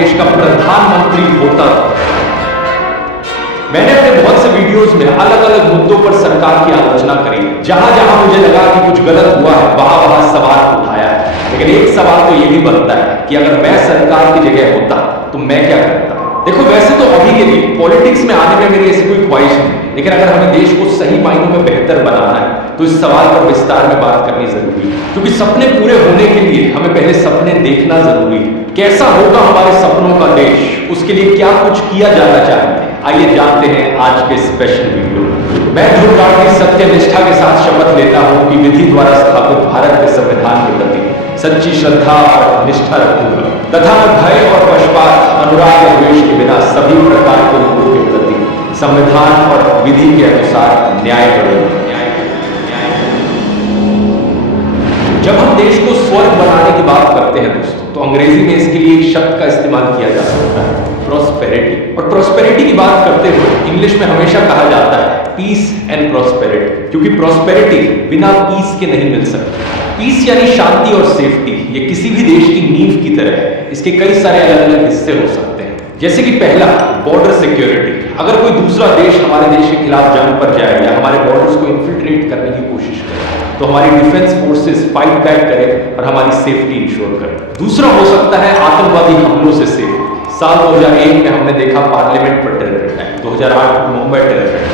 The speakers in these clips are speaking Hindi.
देश का प्रधानमंत्री होता। मैंने अपने बहुत से वीडियोस में अलग अलग मुद्दों पर सरकार की आलोचना करी। जहां जहां मुझे लगा कि कुछ गलत हुआ है, वहां वहां सवाल उठाया है। लेकिन एक सवाल तो ये भी बनता है कि अगर मैं सरकार की जगह होता तो मैं क्या करता। देखो, वैसे तो अभी के लिए पॉलिटिक्स में आने में मेरी ऐसी कोई ख्वाहिश नहीं, लेकिन अगर हमें देश को सही मायनों में बेहतर बनाना है तो इस सवाल पर विस्तार में बात करनी जरूरी है। क्योंकि सपने पूरे होने के लिए हमें पहले सपने देखना जरूरी है। कैसा होगा हमारे सपनों का देश, उसके लिए क्या कुछ किया जाना चाहिए, आइए जानते हैं आज के स्पेशल वीडियो में। मैं ध्रुव राठी सत्य निष्ठा के साथ शपथ लेता हूं कि विधि द्वारा स्थापित भारत के संविधान के प्रति सच्ची श्रद्धा और निष्ठा रखूंगा तथा मैं भय और पक्षपात, अनुराग और द्वेष के बिना सभी प्रकार के लोगों के प्रति संविधान और विधि के अनुसार न्याय करूंगा। जब हम देश को स्वर्ग बनाने की बात करते हैं दोस्तों, तो अंग्रेजी में इसके लिए एक शब्द का इस्तेमाल किया जा सकता है, प्रॉस्पेरिटी। और प्रॉस्पेरिटी की बात करते हुए इंग्लिश में हमेशा कहा जाता है पीस एंड प्रॉस्पेरिटी, क्योंकि प्रॉस्पेरिटी बिना पीस के नहीं मिल सकती। पीस यानी शांति और सेफ्टी, ये किसी भी देश की नींव की तरह है। इसके कई सारे अलग अलग हिस्से हो सकते हैं, जैसे कि पहला बॉर्डर सिक्योरिटी। अगर कोई दूसरा देश हमारे देश के खिलाफ जंग पर जाए या हमारे बॉर्डर्स को इन्फिल्ट्रेट करने की कोशिश करे तो हमारी डिफेंस फोर्सेस फाइट बैक करे और हमारी सेफ्टी इंश्योर करे। दूसरा हो सकता है आतंकवादी हमलों से सेफ्टी। साल 2001 में हमने देखा पार्लियामेंट पर टेरर अटैक, 2008 में मुंबई टेरर अटैक,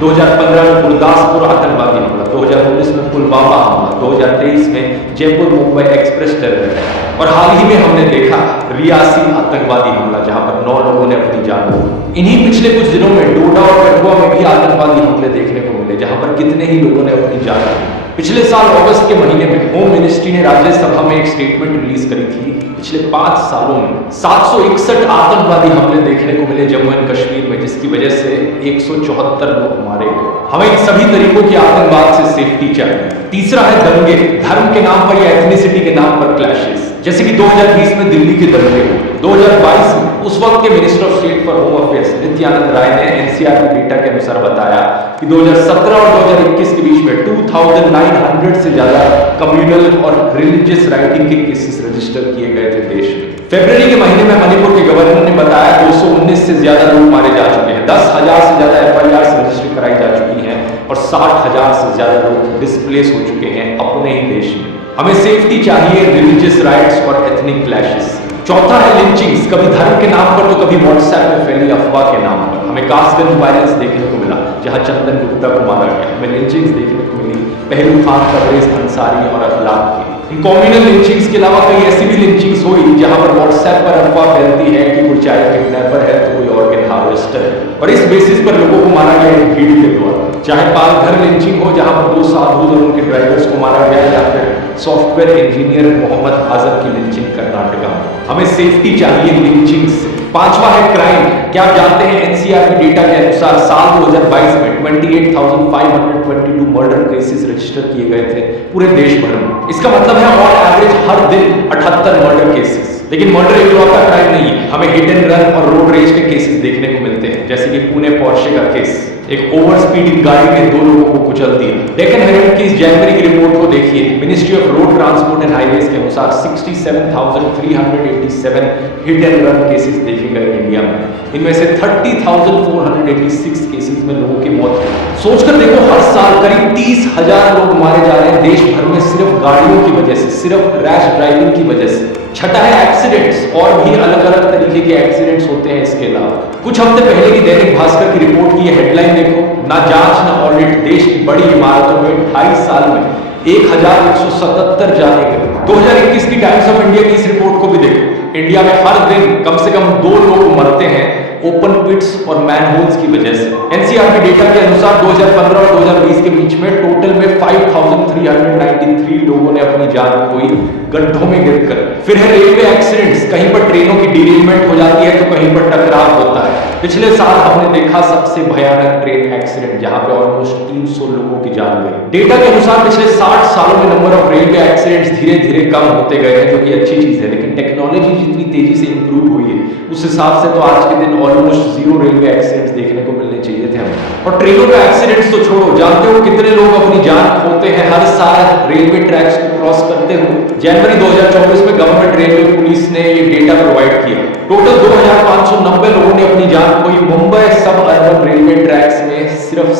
2015 में गुरदासपुर आतंकवादी हमला, 2019 में पुलवामा हमला, 2023 में Jaipur Mumbai express terror attack और हाल ही में हमने देखा रियासी आतंकवादी हमला, जहां पर 9 लोगों ने अपनी जान ली। इन्हीं पिछले कुछ दिनों में डोडा और कठुआ में भी आतंकवादी हमले देखने को मिले, जहां पर कितने ही लोगों ने अपनी जान ली। पिछले साल अगस्त के महीने में होम मिनिस्ट्री ने राज्यसभा में एक स्टेटमेंट रिलीज करी थी। पिछले 5 सालों में 761 आतंकवादी हमले देखने को मिले जम्मू एंड कश्मीर में, जिसकी वजह से 174 लोग मारे गए। हमें इन सभी तरीकों के आतंकवाद से सेफ्टी चाहिए। तीसरा है दंगे, धर्म के नाम पर या एथनिसिटी के नाम पर क्लैशेस, जैसे कि 2020 में दिल्ली के दंगे हुए। 2022 में उस वक्त के minister of state for home affairs Nityanand Rai ने एनसीआर के डेटा के अनुसार बताया कि 2017 और 2021 के बीच में 2900 से ज्यादा कम्युनल और रिलीजियस राइटिंग के केसेस रजिस्टर किए गए थे देश में। फरवरी के महीने में मणिपुर के गवर्नर ने बताया 219 से ज्यादा लोग मारे जा चुके हैं, 10,000 से ज्यादा एफआईआर रजिस्टर कराई जा चुकी हैं और 60,000 से ज्यादा लोग डिस्प्लेस हो चुके हैं अपने ही देश में। हमें सेफ्टी चाहिए रिलीजियस राइट्स और एथनिक क्लैशेस। चौथा है लिंचिंग्स, कभी धर्म के नाम पर तो कभी व्हाट्सएप में फैली अफवाह के नाम पर। हमें कासगंज वायलेंस देखने को मिला जहां चंदन गुप्ता को मारा गया। हमें लिंचिंग्स देखने को मिली पहलू खान, परवेज अंसारी और अखलाक की। इन कॉम्युनल लिंचिंग्स के अलावा कई ऐसी भी लिंचिंग्स हुई जहां पर व्हाट्सएप पर अफवाह फैलती है कि कोई चाहे किडनैपर है तो कोई ऑर्गन हार्वेस्टर है, और इस बेसिस पर लोगों को मारा गया भीड़ के द्वारा। चाहे पालघर लिंचिंग हो जहां पर 2 साधु और उनके ड्राइवर्स को मारा गया, या फिर सॉफ्टवेयर इंजीनियर मोहम्मद आजम की लिंचिंग कर्नाटका में। हमें सेफ्टी चाहिए लिंचिंग से। पांचवा है क्राइम। क्या आप जानते हैं एनसीआर के डेटा के अनुसार साल 2022 में 28,522 मर्डर केसेस रजिस्टर किए गए थे पूरे देश भर में। इसका मतलब है ऑन एवरेज हर दिन 78 मर्डर केसेस। लेकिन मर्डर इकलौता क्राइम नहीं है, हमें हिट एंड रन और रोड रेज के केसेस देखने को मिलते हैं, जैसे कि पुणे पोर्शे का केस। एक ओवर स्पीडिंग गाड़ी ने 2 लोगों को कुचल दिया। डेक्कन हेरल्ड की इस जनवरी की रिपोर्ट को देखिए। Ministry of road transport and highways के अनुसार 67,387 हिट एंड रन केसेस देखे गए इंडिया में। इनमें से 30,486 केसेस में लोगों की मौत हुई। सोचकर देखो, हर साल करीब 30,000 लोग मारे जा रहे हैं देश भर में सिर्फ गाड़ियों की वजह से, सिर्फ रैश ड्राइविंग की वजह से। छठा है एक्सीडेंट्स, और भी अलग अलग तरीके के एक्सीडेंट्स होते हैं इसके अलावा। कुछ हफ्ते पहले की दैनिक भास्कर की रिपोर्ट की हेडलाइन देखो, ना जांच ना ऑडिट, देश की बड़ी इमारतों में 2.5 साल में 1177 जाने गए। 2021 की टाइम्स ऑफ इंडिया की इस रिपोर्ट को भी देखो। इंडिया में हर दिन कम से कम 2 लोग मरते हैं ओपन पिट्स और मैनहोल्स की वजह से। एनसीआर के डेटा के अनुसार 2015 और 2020 के बीच में टोटल में 5,393 लोगों ने अपनी जान खोई गड्ढों में गिरकर। फिर है रेलवे एक्सीडेंट्स, कहीं पर ट्रेनों की डिरेलमेंट हो जाती है तो कहीं पर टकराव होता है। पिछले साल हमने देखा सबसे भयानक ट्रेन एक्सीडेंट, जहां पे ऑलमोस्ट 300 लोगों की जान गई। डेटा के अनुसार पिछले 60 सालों में नंबर ऑफ रेलवे एक्सीडेंट्स धीरे धीरे कम होते गए हैं, जो कि अच्छी चीज है। लेकिन टेक्नोलॉजी जितनी तेजी से इंप्रूव हुई है उस हिसाब से तो आज के दिन ऑलमोस्ट 0 रेलवे एक्सीडेंट्स देखने को मिलने चाहिए थे हमें। और ट्रेनों का एक्सीडेंट्स तो छोड़ो, जानते हो कितने लोग अपनी जान खोते हैं हर साल रेलवे ट्रैक्स को क्रॉस करते हुए। जनवरी 2024 में गवर्नमेंट रेलवे पुलिस ने ये डेटा प्रोवाइड किया। टोटल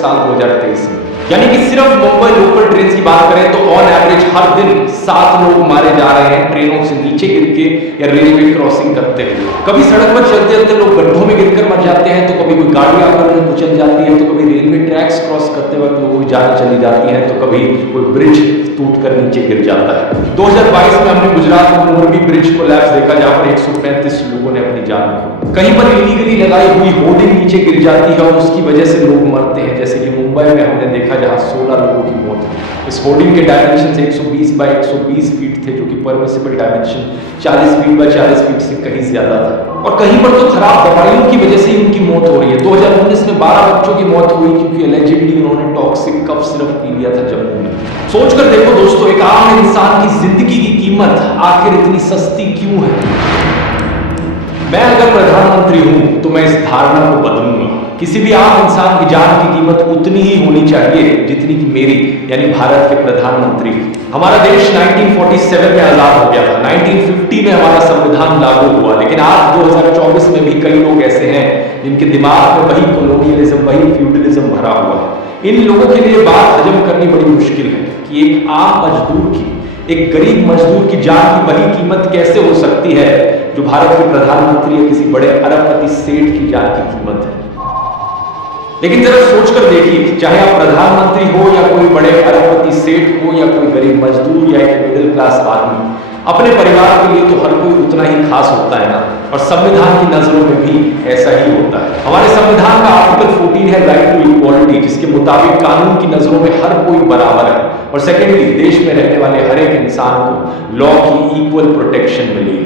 साल 2023 में। यानी कि सिर्फ मुंबई लोकल ट्रेन की बात करें तो ऑन एवरेज हर दिन 7 लोग मारे जा रहे हैं ट्रेनों से नीचे गिर के या रेलवे क्रॉसिंग करते हुए। कभी सड़क पर चलते चलते लोग गड्ढों में गिरकर मर जाते हैं, तो कभी कोई गाड़ी आकर उन्हें कुचल जाती है, तो कभी रेलवे ट्रैक्स क्रॉस करते वक्त लोगों की जान चली जाती है, तो कभी कोई ब्रिज टूटकर नीचे गिर जाता है। 2022 में हमने गुजरात में मोरबी ब्रिज कोलैप्स देखा, जहां पर 135 लोगों ने अपनी जान खो। कहीं पर इलीगली लगाई हुई होर्डिंग नीचे गिर जाती है और उसकी वजह से लोग मरते हैं, जैसे कि मुंबई में हमने देखा जहां 16 लोगों की मौत हुई। इस होर्डिंग के डायमेंशन 120 बाय 120 फीट थे, जो कि permissible dimension 40 feet by 40 feet से कहीं ज्यादा था। और कहीं पर तो खराब दवाइयों की वजह से ही उनकी मौत हो रही है। 2019 में 12 बच्चों की मौत हुई क्योंकि एलिजिडली उन्होंने टॉक्सिक कफ सिरप पी लिया था जम्मू में। सोच कर देखो दोस्तों, एक आम इंसान की जिंदगी की कीमत आखिर इतनी सस्ती क्यों है? मैं अगर प्रधानमंत्री हूं तो मैं इस धारणा को बदलूंगा। किसी भी आम इंसान की जान की कीमत उतनी ही होनी चाहिए जितनी कि मेरी, यानी भारत के प्रधानमंत्री। हमारा देश 1947 में आजाद हो गया था, 1950 में हमारा संविधान लागू हुआ, लेकिन आज 2024 में भी कई लोग ऐसे हैं जिनके दिमाग में वही कॉलोनियलिज्म, वही फ्यूडलिज्म भरा हुआ है। इन लोगों के लिए बात हजम करनी बड़ी मुश्किल है कि एक आम मजदूर की, एक गरीब मजदूर की जान की वही कीमत कैसे हो सकती है जो भारत के प्रधानमंत्री या किसी बड़े अरबपति सेठ की जान की कीमत है। लेकिन जरा सोचकर देखिए, चाहे आप प्रधानमंत्री हो या कोई बड़े अरबपति सेठ हो या कोई गरीब मजदूर या एक मिडिल क्लास आदमी, अपने परिवार के लिए तो हर कोई उतना ही खास होता है ना। और संविधान की नजरों में भी ऐसा ही होता है। हमारे संविधान का आर्टिकल 14 है राइट टू इक्वालिटी, जिसके मुताबिक कानून की नजरों में हर कोई बराबर है। और सेकेंडली, देश में रहने वाले हर एक इंसान को लॉ की इक्वल प्रोटेक्शन मिलेगी।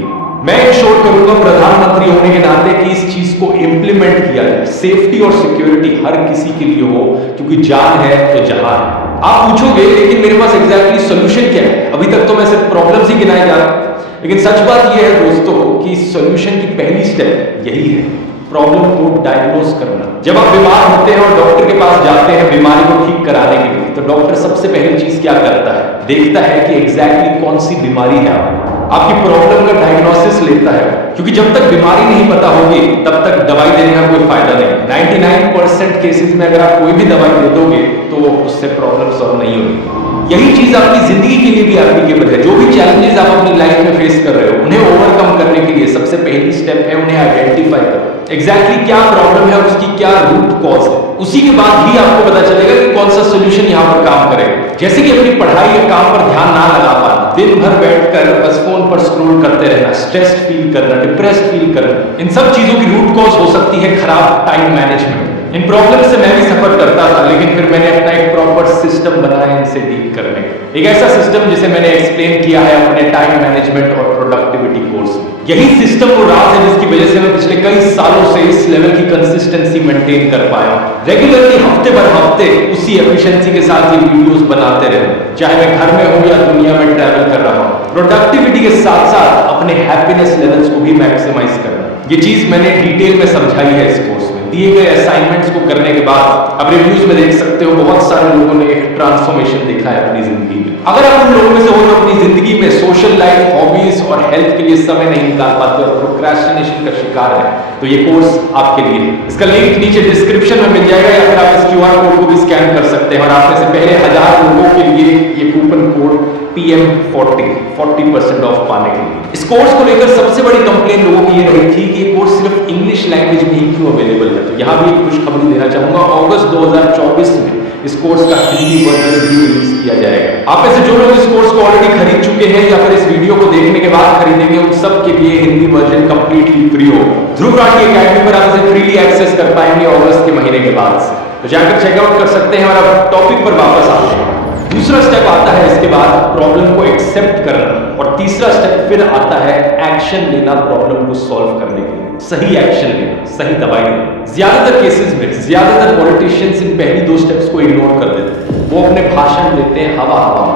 मैं इंश्योर करूंगा प्रधानमंत्री होने के नाते कि इस चीज को इंप्लीमेंट किया जाए, सेफ्टी और सिक्योरिटी हर किसी के लिए हो, क्योंकि जान है तो जहां है। आप पूछोगे लेकिन मेरे पास एग्जैक्टली सॉल्यूशन क्या है? अभी तक तो मैं सिर्फ प्रॉब्लम्स ही गिनाए जा रहा हूं, लेकिन सच बात यह है दोस्तों कि सॉल्यूशन की पहली स्टेप यही है, प्रॉब्लम को डायग्नोज करना। जब आप बीमार होते हैं और डॉक्टर के पास जाते हैं बीमारी को ठीक कराने के लिए, तो डॉक्टर सबसे पहली चीज क्या करता है? देखता है कि एग्जैक्टली कौन सी बीमारी है आपकी प्रॉब्लम का डायग्नोसिस लेता है, क्योंकि जब तक बीमारी नहीं पता होगी तब तक दवाई देने का कोई फायदा नहीं। 99% केसेस में अगर आप कोई भी दवाई दे दोगे तो उससे प्रॉब्लम सॉल्व नहीं होगी। यही चीज आपकी जिंदगी के लिए भी एप्लीकेबल है। जो भी चैलेंजेस आप अपनी लाइफ में फेस कर रहे हो, उन्हें ओवरकम करने के लिए सबसे पहली स्टेप है उन्हें आइडेंटिफाई करो। एग्जैक्टली क्या प्रॉब्लम है, उसकी क्या रूट कॉज है, उसी के बाद ही आपको पता चलेगा कि कौन सा सोल्यूशन यहां पर काम करेगा। जैसे कि अपनी पढ़ाई या काम पर ध्यान ना लगा पाना, दिन भर बैठकर बस फोन पर स्क्रॉल करते रहना, स्ट्रेस्ड फील करना, डिप्रेस्ड फील करना, इन सब चीजों की रूट कॉज हो सकती है खराब टाइम मैनेजमेंट। इन प्रॉब्लम से मैं भी सफर करता था, लेकिन फिर मैंने अपना एक प्रॉपर सिस्टम बनाया इनसे डील करने का। एक ऐसा सिस्टम जिसे मैंने एक्सप्लेन किया है अपने टाइम मैनेजमेंट और प्रोडक्टिविटी कोर्स में। यही सिस्टम वो राज है जिसकी वजह से मैं पिछले कई सालों से इस लेवल की कंसिस्टेंसी मेंटेन कर पाया हूं। रेगुलरली हफ्ते भर हफ्ते उसी एफिशिएंसी के साथ ये वीडियोस बनाते रहे, चाहे मैं घर में हूं या दुनिया में ट्रैवल कर रहा हूं। प्रोडक्टिविटी के साथ साथ अपने हैप्पीनेस लेवल्स को भी मैक्सिमाइज करना, ये चीज मैंने डिटेल में समझाई है इस कोर्स में। दिए गए असाइनमेंट्स को करने के बाद अब रिव्यूज में देख सकते हो बहुत सारे लोगों ने एक ट्रांसफॉर्मेशन देखा है अपनी जिंदगी में। अगर आप उन लोगों में से हो जो अपनी जिंदगी में सोशल लाइफ, हॉबीज और हेल्थ के लिए समय नहीं निकाल पाते और प्रोक्रेस्टिनेशन का शिकार है, तो ये कोर्स आपके लिए है। इसका लिंक नीचे डिस्क्रिप्शन में मिल जाएगा, या फिर आप इस QR कोड को भी स्कैन कर सकते हैं और आप में से पहले 1000 लोगों के लिए ये कूपन कोड PM40 40% ऑफ पाने के लिए। इस कोर्स को लेकर सबसे बड़ी कंप्लेन लोगों की ये रही थी कि ये कोर्स सिर्फ इंग्लिश लैंग्वेज में ही क्यों अवेलेबल है। तो यहाँ भी एक खुशखबरी देना चाहूंगा, अगस्त 2024 में इस कोर्स का हिंदी वर्जन भी रिलीज किया जाएगा। आप में से जो लोग इस कोर्स को ऑलरेडी खरीद चुके हैं या फिर इस वीडियो को देखने के बाद खरीदेंगे, उन सब के लिए हिंदी वर्जन कंप्लीटली फ्री हो। ध्रुव राठी एकेडमी पर आप इसे फ्रीली एक्सेस कर पाएंगे अगस्त के महीने के बाद से, तो जाकर चेकआउट कर सकते हैं। और अब टॉपिक पर वापस आते हैं। दूसरा स्टेप आता है इसके बाद प्रॉब्लम को एक्सेप्ट करना, और तीसरा स्टेप फिर आता है एक्शन लेना प्रॉब्लम को सॉल्व करने के लिए। सही एक्शन लेना, सही दवाई लेना। ज्यादातर केसेस में ज्यादातर पॉलिटिशियंस इन पहली दो स्टेप्स को इग्नोर कर देते हैं। वो अपने भाषण देते हैं हवा हवा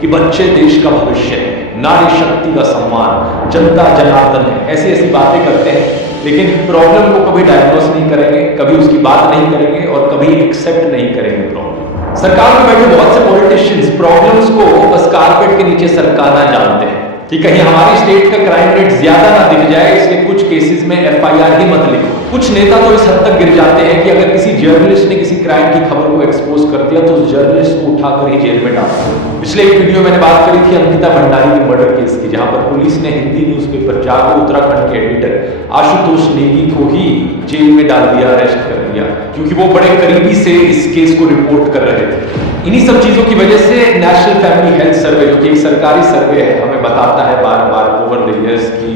कि बच्चे देश का भविष्य है, नारी शक्ति का सम्मान, जनता जनार्दन है, ऐसी ऐसी बातें करते हैं, लेकिन प्रॉब्लम को कभी डायग्नोस नहीं करेंगे, कभी उसकी बात नहीं करेंगे और कभी एक्सेप्ट नहीं करेंगे प्रॉब्लम। सरकार में बैठे बहुत से पॉलिटिशियंस प्रॉब्लम्स को बस कारपेट के नीचे सरकाना जानते हैं। कि कहीं हमारी स्टेट का क्राइम रेट ज्यादा ना दिख जाए, इसलिए कुछ केसेस में FIR ही मत लिखो। कुछ नेता तो इस हद तक गिर जाते हैं कि अगर किसी जर्नलिस्ट ने किसी क्राइम की खबर को एक्सपोज कर दिया तो उस जर्नलिस्ट को उठाकर ही जेल में डाल दिया। पिछले एक वीडियो मैंने बात करी थी अंकिता भंडारी के मर्डर केस की, जहां पर पुलिस ने हिंदी न्यूज़पेपर जागो उत्तराखंड के एडिटर आशुतोष नेगी को ही जेल में डाल दिया, अरेस्ट कर दिया, क्योंकि वो बड़े करीबी से इस केस को रिपोर्ट कर रहे थे। इन्हीं सब चीजों की वजह से नेशनल फैमिली हेल्थ सर्वे, जो कि एक सरकारी सर्वे है, हमें बताता है बार बार ओवर द इयर्स की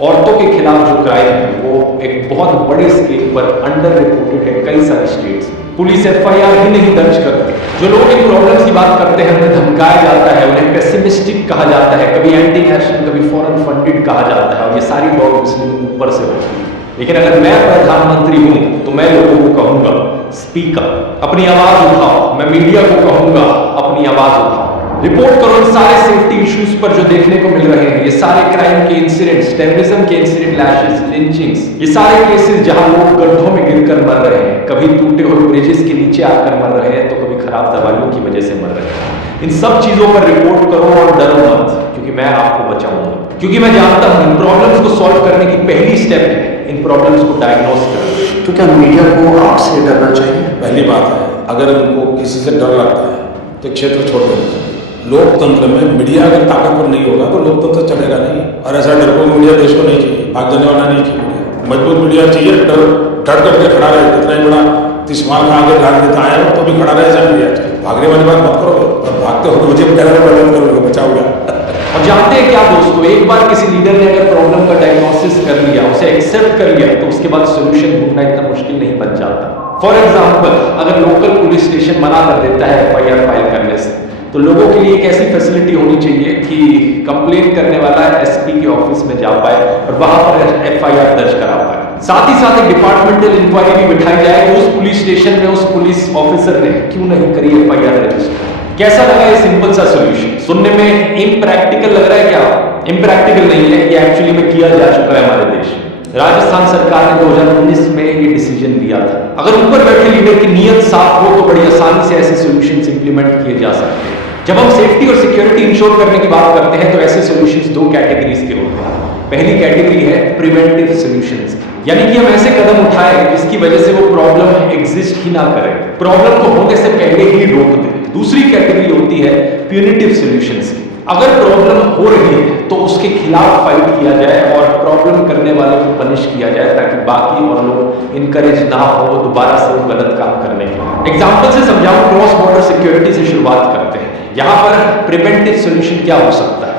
औरतों के खिलाफ जो क्राइम है वो एक बहुत बड़े स्केल पर अंडर रिपोर्टेड है कई सारे स्टेट्स में। पुलिस FIR ही नहीं दर्ज करती। जो लोग इन प्रॉब्लम्स की बात करते हैं उन्हें धमकाया जाता है, उन्हें पेसिमिस्टिक कहा जाता है, कभी एंटी नेशनल, कभी फॉरेन फंडेड कहा जाता है, और ये सारी डॉग व्हिस्टलिंग ऊपर से होती है। लेकिन अगर मैं प्रधानमंत्री हूं तो मैं लोगों को कहूंगा स्पीक अप, अपनी आवाज उठाओ। मैं मीडिया को कहूंगा अपनी आवाज उठाओ, रिपोर्ट करो इन सारे सेफ्टी इश्यूज पर जो देखने को मिल रहे हैं, ये सारे क्राइम के इंसिडेंट्स, टेररिज्म के इंसिडेंट, लैशेस, लिंचिंग्स, ये सारे केसेस जहां लोग गड्ढों में गिरकर मर रहे हैं, कभी टूटे हुए ब्रिजेस के नीचे आकर मर रहे हैं, तो कभी खराब दवाइयों की वजह से मर रहे हैं। इन सब चीजों पर रिपोर्ट करो और डरो मत, क्योंकि मैं आपको बचाऊंगा। क्योंकि मैं जानता हूं इन प्रॉब्लम्स को सॉल्व करने की पहली स्टेप है इन प्रॉब्लम्स को डायग्नोस करना। तो क्या मीडिया को आपसे डरना चाहिए? पहली बात है, अगर उनको किसी से डर लगता है तो क्षेत्र छोड़ देना चाहिए। लोकतंत्र में मीडिया अगर ताकतवर नहीं होगा तो लोकतंत्र चलेगा नहीं। और ऐसा डरपोक मीडिया देश को नहीं चाहिए, भाग जाने वाला नहीं चाहिए मीडिया। मजबूत मीडिया चाहिए, डर करके खड़ा रहे। कितना ही बड़ा तिस्मार खा के भाग देता है तो भी खड़ा रहे, ऐसा मीडिया चाहिए। भागने वाली बात मत करो, और भागते हो तो मुझे कहना मदद करोगे, बचाओगे। और जानते हैं क्या दोस्तों, एक बार किसी लीडर ने अगर प्रॉब्लम का डायग्नोसिस कर लिया, उसे एक्सेप्ट कर लिया, तो उसके बाद सोल्यूशन ढूंढना इतना मुश्किल नहीं बन जाता। फॉर एग्जाम्पल, अगर लोकल पुलिस स्टेशन मना कर देता है FIR फाइल करने से, तो लोगों के लिए एक ऐसी फैसिलिटी होनी चाहिए कि कंप्लेन करने वाला SP के ऑफिस में जा पाए और वहां पर FIR दर्ज करा पाए। साथ ही साथ एक डिपार्टमेंटल इंक्वायरी भी बिठाई जाए कि उस पुलिस स्टेशन में उस पुलिस ऑफिसर ने क्यों नहीं करी FIR रजिस्टर। कैसा लगा ये सिंपल सा सॉल्यूशन? सुनने में इम्प्रैक्टिकल लग रहा है क्या? इम्प्रैक्टिकल नहीं है, ये एक्चुअली में किया जा चुका है हमारे देश में। राजस्थान सरकार ने 2019 में ये डिसीजन लिया था। अगर ऊपर बैठे लीडर की नीयत साफ हो तो बड़ी आसानी से ऐसे सॉल्यूशंस इंप्लीमेंट किए जा सकते हैं। जब हम सेफ्टी और सिक्योरिटी इंश्योर करने की बात करते हैं तो ऐसे सॉल्यूशंस दो कैटेगरीज के होते हैं। पहली कैटेगरी है प्रिवेंटिव सॉल्यूशंस, यानी कि हम ऐसे कदम उठाएं जिसकी वजह से वो प्रॉब्लम एग्जिस्ट ही ना करे, प्रॉब्लम को होने से पहले ही रोक दे। दूसरी कैटेगरी होती है प्यूनिटिव सॉल्यूशंस की। अगर प्रॉब्लम हो रही है तो उसके खिलाफ फाइट किया जाए और प्रॉब्लम करने वाले को पनिश किया जाए, ताकि बाकी और लोग इनकरेज ना हो दोबारा से वो गलत काम करने के। एग्जाम्पल से समझाऊं, क्रॉस बॉर्डर सिक्योरिटी से शुरुआत करते हैं। यहाँ पर प्रिवेंटिव सॉल्यूशन क्या हो सकता है?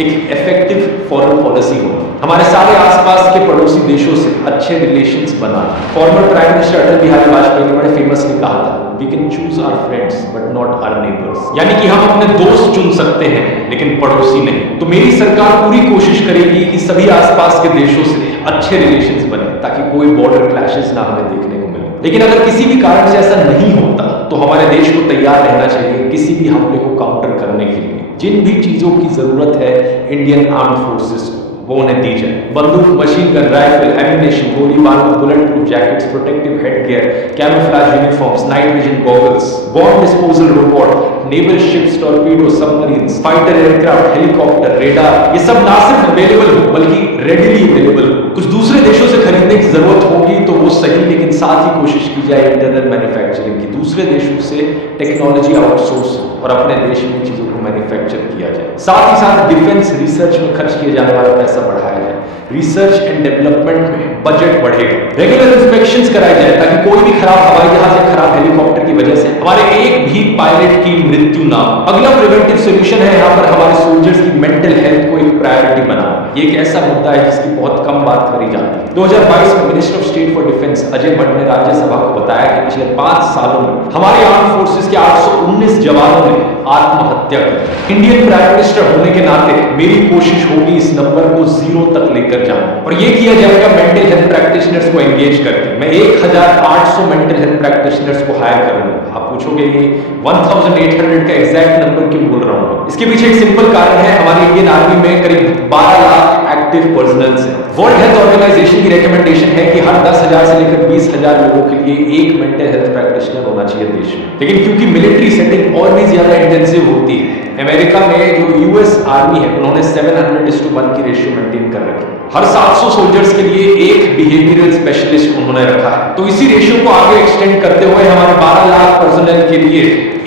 एक इफेक्टिव फॉरेन पॉलिसी हो, हमारे सारे आसपास के पड़ोसी देशों से अच्छे रिलेशंस बनाना। Former prime minister Atal Bihari Vajpayee ने बड़े फेमसली कहा था, we can choose our friends but not our neighbours, यानी कि हम अपने दोस्त चुन सकते हैं लेकिन पड़ोसी नहीं। तो मेरी सरकार पूरी कोशिश करेगी कि सभी आसपास के देशों से अच्छे रिलेशंस बने, ताकि कोई बॉर्डर क्लैशेस ना हमें देखने को मिले। लेकिन अगर किसी भी कारण से ऐसा नहीं होता तो हमारे देश को तैयार रहना चाहिए किसी भी हमले को काउंटर करने के लिए। जिन भी चीजों की जरूरत है इंडियन आर्म्ड फोर्सेस को, वो उन्हें दी जाए। बंदूक, मशीन गन, राइफल, एमिनेशन, गोली बारूद, bullet proof jackets, protective headgear, camouflage uniforms, night vision goggles, bomb disposal robot, naval ships, torpedo, submarines, fighter aircraft, helicopter, radar, ये सब ना सिर्फ अवेलेबल हो बल्कि रेडिली अवेलेबल हो। कुछ दूसरे देशों से खरीदने की जरूरत होगी तो वो सही, लेकिन साथ ही कोशिश की जाए इंटरनल मैन्युफैक्चरिंग की। दूसरे देशों से टेक्नोलॉजी आउटसोर्स और अपने देश में चीजों को मैन्युफैक्चर किया जाए। साथ ही साथ डिफेंस रिसर्च में खर्च किए जाने वाला पैसा बढ़ाया जाए। रिसर्च एंड डेवलपमेंट में बजट बढ़ेगा। रेगुलर इंस्पेक्शंस कराए जाए ताकि कोई भी खराब हवाई जहाज या खराब हेलीकॉप्टर की वजह से हमारे एक भी पायलट की मृत्यु ना हो। अगला प्रिवेंटिव सॉल्यूशन है यहाँ पर हमारे सोल्जर्स की मेंटल हेल्थ को एक प्रायोरिटी बनाना। ये एक ऐसा मुद्दा है जिसकी बहुत कम बात करी जाती है। 2022 में minister of state for defence Ajay Bhatt ने राज्यसभा को बताया कि पिछले 5 सालों में हमारे आर्म फोर्सेस के 819 जवानों ने आत्महत्या की। इंडियन प्राइम मिनिस्टर होने के नाते मेरी कोशिश होगी इस नंबर को 0 तक लेकर जाना, और ये किया जाएगा मेंटल हेल्थ प्रैक्टिशनर्स को एंगेज करके। मैं 1800 मेंटल हेल्थ प्रैक्टिशनर्स को हायर करूंगा। आप पूछोगे ये 1800 का एग्जैक्ट नंबर क्यों बोल रहा हूँ? इसके पीछे एक सिंपल कारण है, हमारी इंडियन आर्मी में करीब 12 लाख एक्टिव पर्सनल्स हैं। वर्ल्ड हेल्थ ऑर्गेनाइजेशन की रिकमेंडेशन है कि हर 10,000 से लेकर 20,000 लोगों के लिए एक मेंटल हेल्थ प्रैक्टिशनर होना चाहिए देश में। लेकिन क्योंकि मिलिट्री सेटिंग और भी ज्यादा इंटेंसिव होती है, अमेरिका में जो यूएस आर्मी है उन्होंने 700:1 की रेशियो मेंटेन कर रखी है। हर 700 सोल्जर्स के लिए एक बिहेवियरल स्पेशलिस्ट उन्होंने रखा है। तो इसी रेशियो को आगे एक्सटेंड करते हुए हमारे 12 लाख पर्सनल के लिए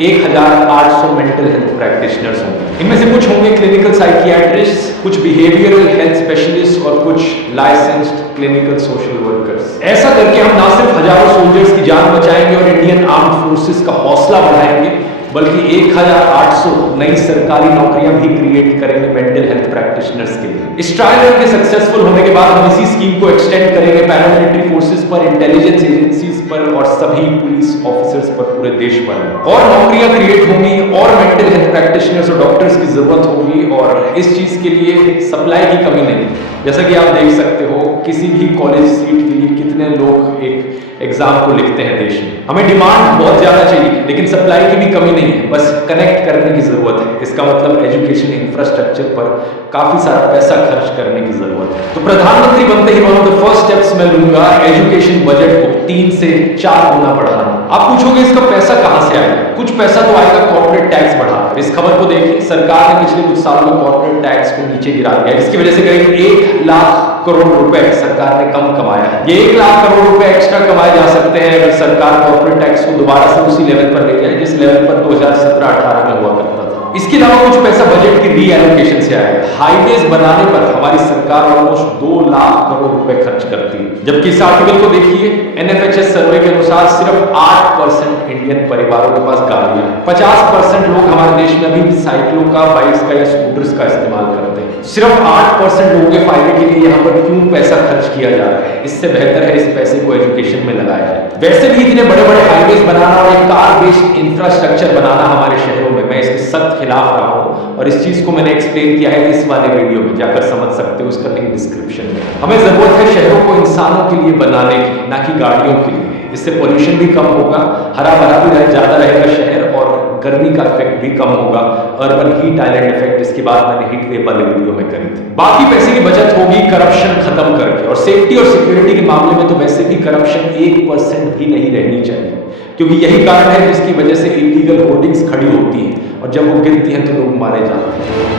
1,800 मेंटल हेल्थ प्रैक्टिशनर्स होंगे। इनमें से कुछ होंगे क्लिनिकल साइकियाट्रिस्ट, कुछ बिहेवियरल हेल्थ स्पेशलिस्ट और कुछ लाइसेंस्ड क्लिनिकल सोशल वर्कर्स। ऐसा करके हम ना सिर्फ हजारों सोल्जर्स की जान बचाएंगे और इंडियन आर्म्ड फोर्सेस का हौसला बढ़ाएंगे, बल्कि 1,800 नई सरकारी नौकरियां भी क्रिएट करेंगे मेंटल हेल्थ प्रैक्टिशनर्स के लिए। इस ट्रायल रन के सक्सेसफुल होने के बाद हम इसी स्कीम को एक्सटेंड करेंगे पैरामिलिट्री फोर्सेस पर, इंटेलिजेंस एजेंसीज पर और सभी पुलिस ऑफिसर्स पर पूरे देश भर। और नौकरियां क्रिएट होंगी और मेंटल हेल्थ प्रैक्टिशनर्स और डॉक्टर्स की जरूरत होगी और इस चीज के लिए सप्लाई की कमी नहीं। जैसा कि आप देख सकते हो, किसी भी कॉलेज सीट के लिए कितने लोग एक एग्जाम को लिखते हैं देश में। हमें डिमांड बहुत ज्यादा चाहिए लेकिन सप्लाई की भी कमी नहीं है, बस कनेक्ट करने की जरूरत है। इसका मतलब एजुकेशन इंफ्रास्ट्रक्चर पर काफी सारा पैसा खर्च करने की जरूरत है। तो प्रधानमंत्री बनते ही one of the first steps मैं लूंगा एजुकेशन बजट को 3 से 4 गुना बढ़ाना। आप पूछोगे इसका पैसा कहां से आएगा? कुछ पैसा तो आएगा कॉर्पोरेट टैक्स बढ़ाकर। इस खबर को देखिए, सरकार ने पिछले कुछ सालों में कॉर्पोरेट टैक्स को नीचे गिरा दिया, जिसकी वजह से करीब 1 लाख करोड़ रुपए सरकार ने कम कमाया है। ये 1 लाख करोड़ रुपए एक्स्ट्रा कमाए जा सकते हैं अगर सरकार कॉर्पोरेट टैक्स को दोबारा से उसी लेवल पर ले जाए जिस लेवल पर 2017-18 में हुआ करता था। इसके अलावा कुछ पैसा बजट की रीएलोकेशन से आएगा। हाईवेज बनाने पर हमारी सरकार ऑलमोस्ट 2 लाख करोड़ रुपए खर्च करती है, जबकि इस आर्टिकल को देखिए, एनएफएचएस सर्वे के अनुसार सिर्फ 8% इंडियन परिवारों के पास गाड़ियां हैं। 50% लोग हमारे देश में अभी भी साइकिलों का, बाइक्स का या स्कूटर्स का इस्तेमाल करते हैं। सिर्फ 8% लोगों के फायदे के लिए यहाँ पर क्यों पैसा खर्च किया जा रहा है? इससे बेहतर है इस पैसे को एजुकेशन में लगाया जाए। वैसे भी इतने बड़े बड़े हाईवेज बनाना और एक कार बेस्ड इंफ्रास्ट्रक्चर बनाना हमारे शहरों में, मैं इसके सख्त खिलाफ रहा हूं और इस चीज को मैंने एक्सप्लेन किया है इस वाले वीडियो में, जाकर समझ सकते हो, उसका लिंक डिस्क्रिप्शन में। हमें जरूरत है शहरों को इंसानों के लिए बनाने की, ना कि गाड़ियों के लिए। इससे पोल्यूशन भी कम होगा, हरा भरा भी ज्यादा रहेगा शहर और गर्मी का इफेक्ट भी कम होगा, अर्बन हीट आइलैंड इफेक्ट, जिसकी बात मैंने हीट वेव वाले वीडियो में करी थी। बाकी पैसे की बचत होगी करप्शन खत्म करके, और सेफ्टी और सिक्योरिटी के मामले में तो वैसे भी करप्शन 1% भी नहीं रहनी चाहिए, क्योंकि यही कारण है जिसकी वजह से इलीगल होर्डिंग्स खड़ी होती हैं और जब वो गिरती हैं तो लोग मारे जाते हैं।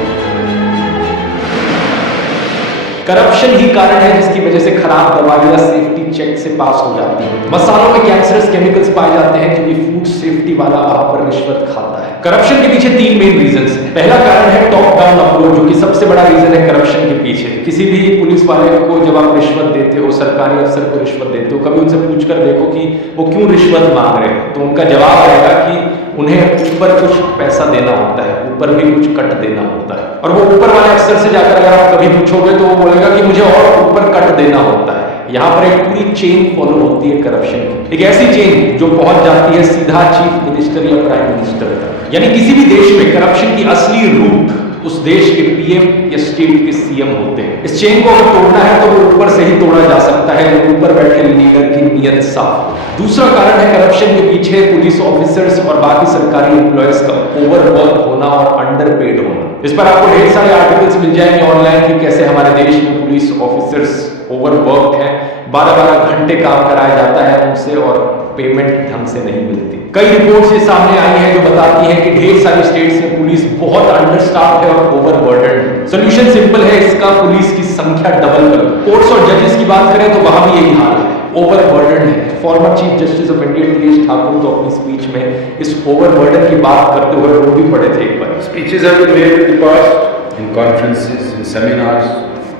करप्शन ही कारण है जिसकी वजह से खराब दवाइयां सेफ्टी चेक से पास हो जाती हैं। मसालों में कैंसरस केमिकल्स पाए जाते हैं क्योंकि फूड सेफ्टी वाला वहां पर रिश्वत खाता है। करप्शन के पीछे 3 मेन रीजंस हैं। पहला कारण है टॉप डाउन अप्रोच, जो कि सबसे बड़ा रीजन है करप्शन के पीछे। किसी भी पुलिस वाले को जब आप रिश्वत देते हो, सरकारी अफसर को रिश्वत देते हो, कभी उनसे पूछकर देखो कि वो क्यों रिश्वत मांग रहे हैं, तो उनका जवाब रहेगा कि उन्हें ऊपर कुछ पैसा देना होता है, ऊपर भी कुछ कट देना होता है। और वो ऊपर वाले अफसर से जाकर अगर आप कभी पूछोगे तो वो बोलेगा कि मुझे और ऊपर कट देना होता है। यहाँ पर एक पूरी चेन फॉलो होती है करप्शन की, एक ऐसी चेन जो पहुंच जाती है सीधा चीफ मिनिस्टर या प्राइम मिनिस्टर तक। यानी किसी भी देश में करप्शन की असली रूट उस देश के पीएम या स्टेट के सीएम होते हैं। इस चेन को अगर तोड़ना है तो वो ऊपर से ही तोड़ा जा सकता है, ऊपर बैठे लीडर की नीयत साफ। दूसरा कारण है करप्शन के पीछे पुलिस ऑफिसर्स और बाकी सरकारी एम्प्लॉयज का ओवरवर्क होना और अंडरपेड होना। इस पर आपको ढेर सारे आर्टिकल्स मिल जाएंगे ऑनलाइन कि कैसे हमारे देश में पुलिस ऑफिसर्स ओवरवर्क हैं, 12-12 घंटे काम कराया जाता है उनसे और पेमेंट ढंग से नहीं मिलती। कई रिपोर्ट्स ये सामने आई हैं जो बताती हैं कि ढेर सारी स्टेट्स में पुलिस बहुत अंडरस्टाफ्ड है और ओवरबर्डन्ड है। सॉल्यूशन सिंपल है, इसका पुलिस की संख्या डबल कर। कोर्ट्स और जजेस की बात करें तो वहां भी यही हाल है, ओवरबर्डन्ड है। Former chief justice of India TH. Thakur तो अपनी स्पीच में इस ओवरबर्डन की बात करते हुए रो भी पड़े थे एक बार। Speeches have been made in the past, in conferences, in seminars,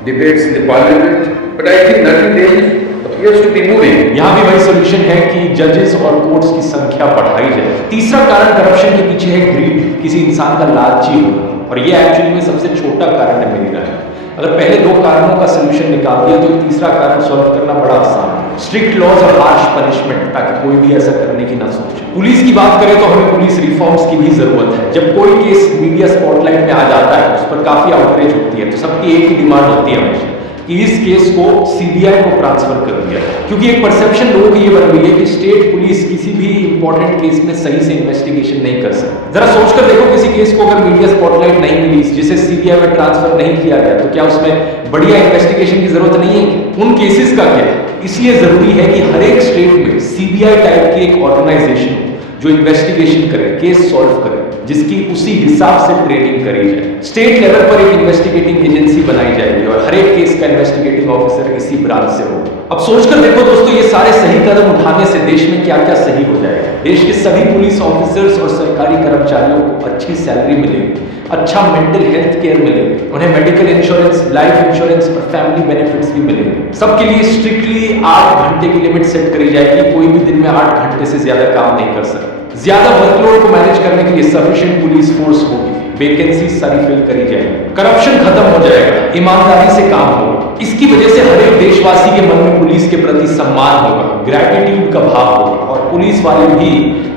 debates in the parliament, but I think nothing there appears to be moving. यहाँ भी वही सोल्यूशन है कि जजेस और कोर्ट्स की संख्या बढ़ाई जाए। तीसरा कारण करप्शन के पीछे है ग्रीड, किसी इंसान का लालची होना, और ये एक्चुअली में सबसे छोटा कारण है मेरी राय। अगर पहले 2 कारणों का सोल्यूशन निकाल दिया तो तीसरा कारण सॉल्व करना बड़ा आसान है। स्ट्रिक्ट लॉज और हार्श पनिशमेंट, ताकि कोई भी ऐसा करने की ना सोचे। पुलिस की बात करें तो हमें पुलिस रिफॉर्म्स की भी जरूरत है। जब कोई केस मीडिया स्पॉटलाइट में आ जाता है, उस पर काफी आउटरीच होती है, तो सबकी एक ही डिमांड होती है हमेशा कि इस केस को सीबीआई को ट्रांसफर कर दिया, क्योंकि एक परसेप्शन लोगों की ये बन गई है कि स्टेट पुलिस किसी भी इंपॉर्टेंट केस में सही से इन्वेस्टिगेशन नहीं कर सकती। जरा सोचकर देखो, किसी केस को अगर मीडिया स्पॉटलाइट नहीं मिली, जिसे सीबीआई में ट्रांसफर नहीं किया गया, तो क्या उसमें बढ़िया इन्वेस्टिगेशन की जरूरत नहीं है? उन केसेस का क्या? इसलिए जरूरी है कि हर एक स्टेट में सीबीआई टाइप की एक ऑर्गेनाइजेशन जो इन्वेस्टिगेशन करे, केस सॉल्व करे, जिसकी उसी हिसाब से ट्रेनिंग करी जाए। स्टेट लेवल पर एक इन्वेस्टिगेटिंग एजेंसी बनाई जाएगी और हर एक केस का इन्वेस्टिगेटिंग ऑफिसर इसी ब्रांच से हो। अब सोचकर देखो दोस्तों, ये सारे सही कदम उठाने से देश में क्या क्या सही हो जाएगा। देश के सभी पुलिस ऑफिसर्स और सरकारी कर्मचारियों को अच्छी सैलरी मिलेगी, अच्छा मेंटल हेल्थ केयर मिलेगी, उन्हें मेडिकल इंश्योरेंस, लाइफ इंश्योरेंस और फैमिली बेनिफिट्स भी मिलेंगे। सबके लिए स्ट्रिक्टली 8 घंटे की लिमिट सेट करी जाएगी, कोई भी दिन में 8 घंटे से ज्यादा काम नहीं कर सकता। ज्यादा वर्कलोड को मैनेज करने के लिए सफिशिएंट पुलिस फोर्स होगी, वैकेंसी सारी फिल करी जाएगी, करप्शन खत्म हो जाएगा, ईमानदारी से काम होगा। इसकी वजह से हर एक देशवासी के मन में पुलिस के प्रति सम्मान होगा, ग्रैटिट्यूड का भाव होगा और पुलिस वाले भी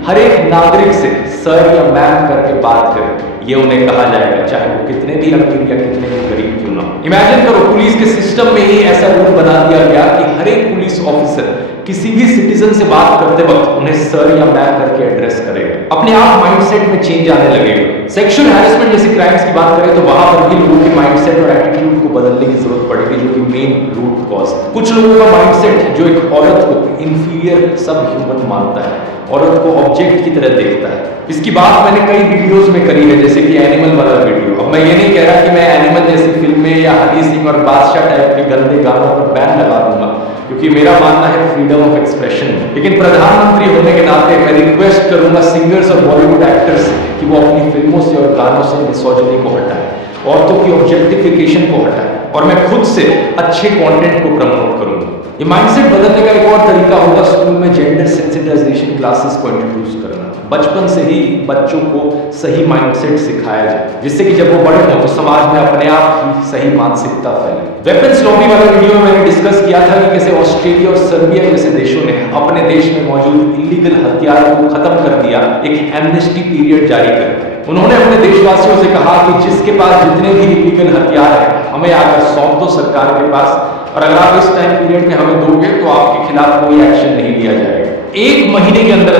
हर एक नागरिक से सर या मैम करके बात करें, ये उन्हें कहा जाएगा, चाहे वो कितने भी अमीर या कितने भी गरीब क्यों ना। इमेजिन करो, पुलिस के सिस्टम में ही ऐसा रूल बना दिया गया कि हर एक पुलिस ऑफिसर किसी भी सिटीजन से बात करते वक्त उन्हें सर या मैम करके एड्रेस करेगा। अपने आप माइंडसेट में चेंज आने लगेगा। सेक्सुअल हैरेसमेंट जैसे क्राइम्स की बात करें तो वहां पर भी लोगों के माइंडसेट और एटीट्यूड को बदलने की जरूरत पड़ेगी, जो कि मेन रूट कॉज है। कुछ लोगों का माइंडसेट जो एक औरत को इंफीरियर सब ह्यूमन मानता है, औरत को ऑब्जेक्ट की तरह देखता है। इसकी बात मैंने कई वीडियोस में करी है, जैसे कि एनिमल वाला वीडियो। अब मैं ये नहीं कह रहा कि मैं एनिमल जैसी फिल्में या हनी सिंह और बादशाह टाइप के गंदे गानों पर बैन लगा दूंगा, क्योंकि मेरा मानना है फ्रीडम ऑफ एक्सप्रेशन। लेकिन प्रधानमंत्री होने के नाते मैं रिक्वेस्ट करूंगा सिंगर्स और बॉलीवुड एक्टर्स से कि वो अपनी फिल्मों से और गानों से मिसोजिनी को हटाएं, औरतों की ऑब्जेक्टिफिकेशन को हटाएं, और मैं खुद से अच्छे कंटेंट को प्रमोट करूंगा। ये माइंडसेट बदलने का एक और तरीका होगा स्कूल में जेंडर सेंसिटाइजेशन क्लासेस को इंट्रोड्यूस करना। बचपन से ही बच्चों को सही माइंडसेट सिखाया जाए, जिससे कि जब वो बड़े हों तो समाज में अपने आप ही सही मानसिकता फैले। वेपन्स लॉबी वाले वीडियो में मैंने डिस्कस किया था कि कैसे ऑस्ट्रेलिया और सर्बिया जैसे देशों ने अपने देश में मौजूद इलीगल हथियारों को खत्म कर दिया, एक एमनेस्टी पीरियड जारी करके। उन्होंने अपने देशवासियों से कहा कि जिसके पास जितने भी इलीगल हथियार हैं, हमें आकर सौंप दो सरकार के पास, और अगर आप इस टाइम पीरियड में हमें दोगे तो आपके खिलाफ कोई एक्शन नहीं लिया जाएगा। 1 महीने के अंदर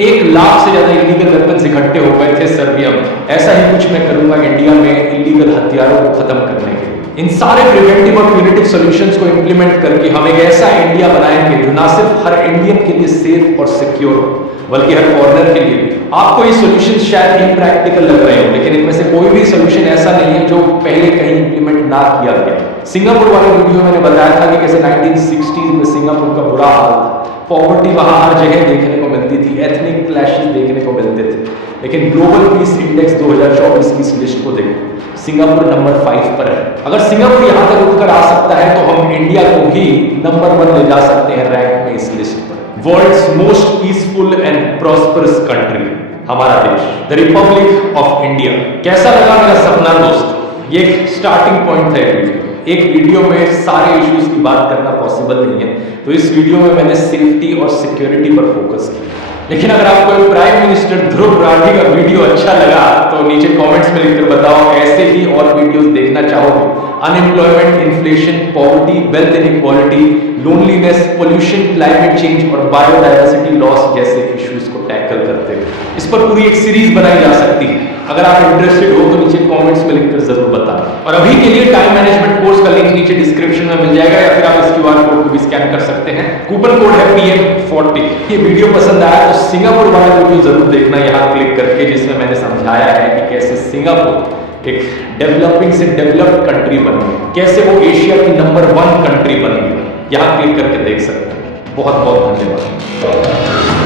1 लाख से ज्यादा इलीगल वेपन्स इकट्ठे हो गए थे सर्बिया में। ऐसा ही कुछ मैं करूंगा इंडिया में इलीगल हथियारों को खत्म करने के लिए। इन सारे प्रिवेंटिव और प्यूनिटिव सॉल्यूशंस को इंप्लीमेंट करके हम एक ऐसा इंडिया बनाएंगे जो ना सिर्फ हर इंडियन के लिए सेफ और सिक्योर हो, बल्कि हर फॉरेनर के लिए भी। आपको ये सॉल्यूशंस शायद इम्प्रैक्टिकल लग रहे हो, लेकिन इनमें से कोई भी सॉल्यूशन ऐसा नहीं है जो पहले कहीं इंप्लीमेंट ना किया गया। सिंगापुर वाले वीडियो मैंने बताया था कि कैसे 1960s में सिंगापुर का बुरा हाल था, पॉवर्टी वहां हर जगह देखने को मिलती थी, एथनिक क्लैशेस देखने को मिलते थे। लेकिन ग्लोबल पीस इंडेक्स 2024 की इस लिस्ट को देखो, सिंगापुर नंबर 5 पर है। अगर सिंगापुर यहां तक उठकर आ सकता है तो हम इंडिया को भी नंबर 1 ले जा सकते हैं रैंक में इस लिस्ट पर। World's most peaceful and prosperous country, हमारा देश, द रिपब्लिक ऑफ इंडिया। कैसा लगा मेरा सपना दोस्त? ये एक स्टार्टिंग पॉइंट था एक वीडियो में सारे इश्यूज की बात करना पॉसिबल नहीं है, तो इस वीडियो में मैंने सेफ्टी और सिक्योरिटी पर फोकस किया। लेकिन अगर आपको प्राइम मिनिस्टर ध्रुव राठी का वीडियो अच्छा लगा तो नीचे कमेंट्स में लिखकर बताओ, ऐसे ही और वीडियोस देखना चाहोगे। Unemployment, inflation, poverty, wealth inequality, loneliness, pollution, climate change और बायोडाइवर्सिटी लॉस जैसे इश्यूज को टैकल करते हुए इस पर पूरी एक सीरीज बनाई जा सकती है। अगर आप इंटरेस्टेड हो तो नीचे कमेंट्स में लिखकर जरूर बताना। और अभी के लिए टाइम मैनेजमेंट कोर्स का लिंक नीचे डिस्क्रिप्शन में मिल जाएगा, या फिर आप इस QR कोड को भी स्कैन कर सकते हैं। कूपन कोड है PM40। ये वीडियो पसंद आया तो सिंगापुर वाला वीडियो जरूर देखना यहाँ क्लिक करके, जिसमें मैंने समझाया है कि कैसे सिंगापुर एक डेवलपिंग से डेवलप्ड कंट्री बन गई, कैसे वो एशिया की नंबर 1 कंट्री बन गई। यहाँ क्लिक करके देख सकते हैं। बहुत बहुत धन्यवाद।